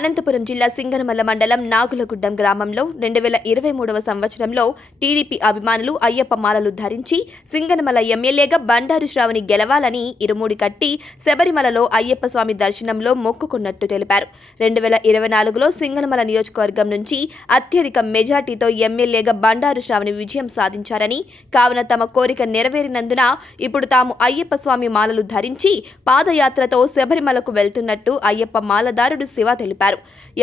అనంతపురం జిల్లా సింగనమల్ల మండలం నాగులగుడ్డం గ్రామంలో 2023వ సంవత్సరంలో టీడీపీ అభిమానులు అయ్యప్ప మాలలు ధరించి సింగనమల్ల ఎమ్మెల్యేగా బండారు శ్రావణి గెలవాలని ఇరుముడి కట్టి శబరిమలలో అయ్యప్ప స్వామి దర్శనంలో మొక్కుకున్నట్టు తెలిపారు. 2024లో సింగనమల్ల నియోజకవర్గం నుంచి అత్యధిక మెజార్టీతో ఎమ్మెల్యేగా బండారు శ్రావణి విజయం సాధించారని, కావున తమ కోరిక నెరవేరినందున ఇప్పుడు తాము అయ్యప్ప స్వామి మాలలు ధరించి పాదయాత్రతో శబరిమలకు వెళ్తున్నట్టు అయ్యప్ప మాలదారుడు శివ తెలిపారు.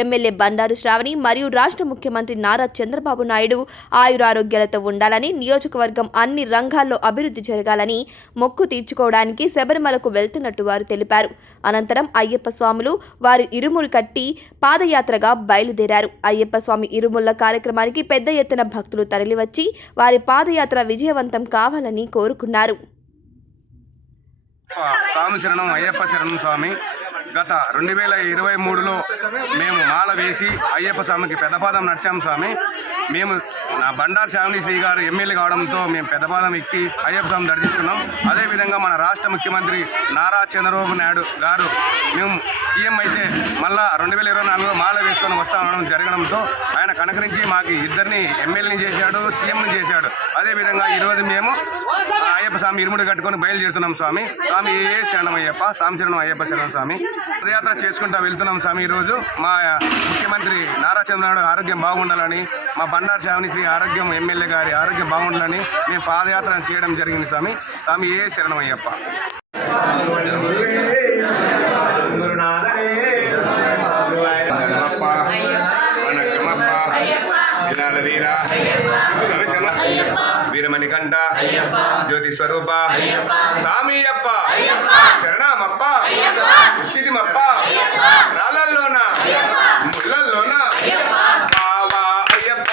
ఎమ్మెల్యే బండారు శ్రావణి మరియు రాష్ట్ర ముఖ్యమంత్రి నారా చంద్రబాబు నాయుడు ఆయురారోగ్యాలతో ఉండాలని, నియోజకవర్గం అన్ని రంగాల్లో అభివృద్ధి జరగాలని మొక్కు తీర్చుకోవడానికి శబరిమలకు వెళ్తున్నట్టు వారు తెలిపారు. అనంతరం అయ్యప్ప స్వాములు వారు ఇరుములు కట్టి పాదయాత్రగా బయలుదేరారు. అయ్యప్ప స్వామి ఇరుముళ్ల కార్యక్రమానికి పెద్ద ఎత్తున భక్తులు తరలివచ్చి వారి పాదయాత్ర విజయవంతం కావాలని కోరుకున్నారు. స్వామి శరణం, అయ్యప్ప శరణం స్వామి. గత 2023లో మేము మాల వేసి అయ్యప్ప స్వామికి పెద్దపాదం నడిచాము స్వామి. మేము బండారు శ్రావణి శ్రీ గారు ఎమ్మెల్యే కావడంతో మేము పెద్దపాదం ఎక్కి అయ్యప్ప స్వామి దర్శిస్తున్నాం. అదేవిధంగా మన రాష్ట్ర ముఖ్యమంత్రి నారా చంద్రబాబు నాయుడు గారు మేము సీఎం అయితే మళ్ళా 2024లో మాల వేసుకొని వస్తామనడం జరగడంతో ఆయన కనకరించి మాకు ఇద్దరిని ఎమ్మెల్యేని చేశాడు, సీఎంని చేశాడు. అదేవిధంగా ఈరోజు మేము అయ్యప్ప స్వామి ఇరుముడి కట్టుకొని బయలుదేరుతున్నాం స్వామి. స్వామి ఏ శరణం అయ్యప్ప, స్వామి శరణం అయ్యప్ప శరణం స్వామి. పదయాత్ర చేసుకుంటూ వెళ్తున్నాం స్వామి. ఈరోజు మా ముఖ్యమంత్రి నారా చంద్రబాబు ఆరోగ్యం బాగుండాలని, మా బండారు శ్రావణి శ్రీ ఆరోగ్యం ఎమ్మెల్యే గారి ఆరోగ్యం బాగుండాలని మేము పాదయాత్ర చేయడం జరిగింది స్వామి. స్వామి ఏ శరణం అయ్యప్ప. వీరమణికంఠ జ్యోతి స్వరూప స్వామి అప్ప శరణమప్ప ఉత్తిదిమప్ప రాళ్ళల్లోన ముళ్ళల్లోన బావా అయ్యప్ప.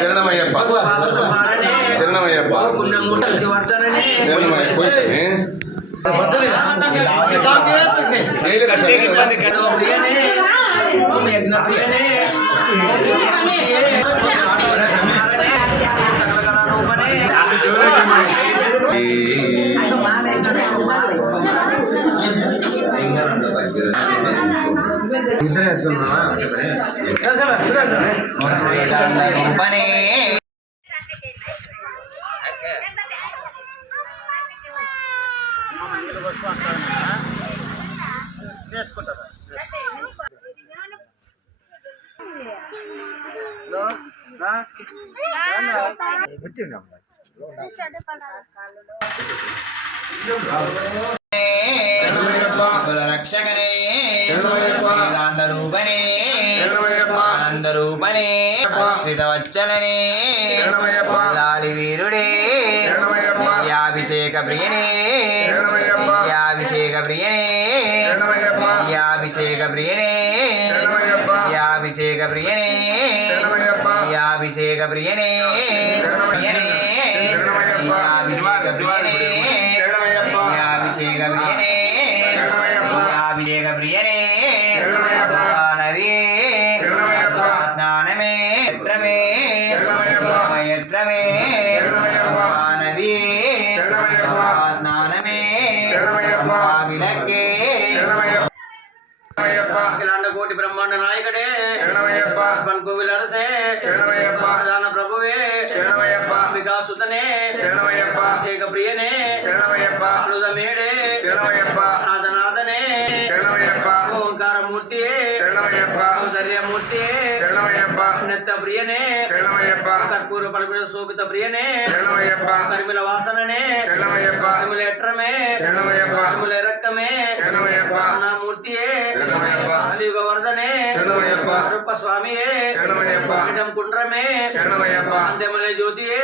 శరణమయ్యప్ప శరణమయ్యప్ప రక్షకనే రూపనే ఆనందరూపనే శ్రీతవచ్చలనే లాలి వీరుడే విద్యాభిషేక ప్రియనే విద్యాభిషేక ప్రియనే విద్యాభిషేక ప్రియనే విద్యాభిషేక ప్రియనే విద్యాభిషేక ప్రియనే ప్రియనే విద్యాభిషేక ప్రియనే విద్యాభిషేక ప్రియనే విద్యాభిషేక ప్రియనే నది స్నానమే యత్రమే యత్రమే నది స్నానమే విలక్కే అఖిలాండ కోటి బ్రహ్మాండ నాయకుడే కోవిల అరసే ప్రధాన ప్రభువే వికాసుతనే శేఖ ప్రియనే అనుదమేడే నాదనాదనే ఓంకారమూర్తియే ఔదర్యమూర్తియే నెత్త ప్రియనే కర్పూర పలుపుల శోభిత ప్రియనే కరిమిల వాసననే కరిమిల ఎట్రమే కరిమిల రక్కమే మూర్తియే కలియుగ వర్ధనే రూప స్వామియే పీఠం కుండ్రమే అంతెమలై జ్యోతియే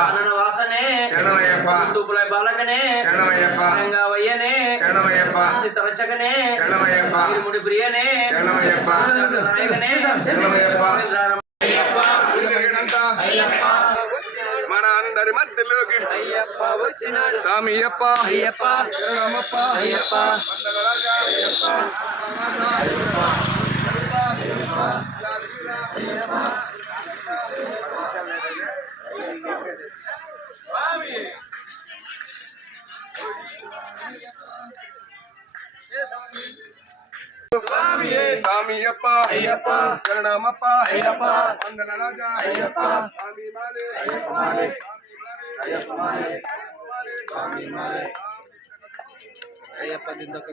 అనన వాసనే తూపుల బాలకనే వయ్యనే సిద్ధరచకనే ఇరుముడి ప్రియనే నాయకనే మన అందరి మధ్యలోకి స్వామి అయ్యప్ప అయ్యప్ప అయ్యప్ప சாமியப்பா ஐயப்பா சரணமப்பா ஐயப்பா வந்தன ராஜா ஐயப்பா சாமி மாலே ஐயப்பா மாலே ஐயப்பா மாலே சாமி மாலே ஐயப்பா ದಿಂದಕ